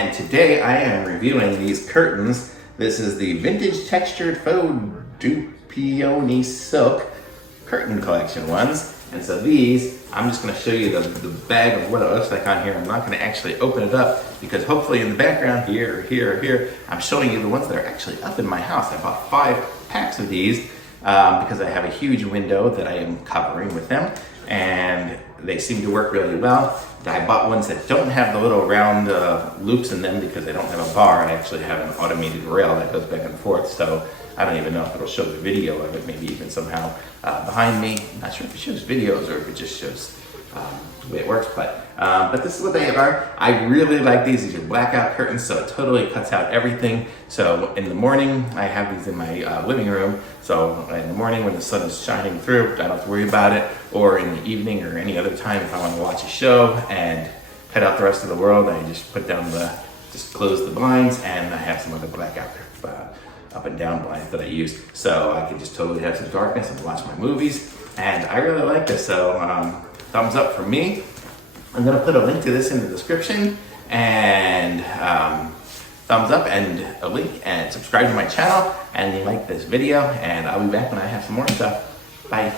And today I am reviewing these curtains. This is the vintage textured faux Dupioni silk curtain collection ones. And so these, I'm just going to show you the bag of what it looks like on here. I'm not going to actually open it up because hopefully in the background here, I'm showing you the ones that are actually up in my house. I bought 5 packs of these because I have a huge window that I am covering with them, and they seem to work really well. I bought ones that don't have the little round loops in them because they don't have a bar. I actually have an automated rail that goes back and forth, so I don't even know if it'll show the video of it, maybe even somehow behind me. I'm not sure if it shows videos or if it just shows the way it works, but this is what they are. I really like these. These are blackout curtains, so it totally cuts out everything. So in the morning, I have these in my living room. So in the morning when the sun is shining through, I don't have to worry about it. Or in the evening or any other time if I want to watch a show and cut out the rest of the world, I just put down just close the blinds, and I have some other blackout up and down blinds that I use. So I can just totally have some darkness and watch my movies. And I really like this, so thumbs up for me. I'm gonna put a link to this in the description, and thumbs up and a link, and subscribe to my channel and like this video, and I'll be back when I have some more stuff. Bye.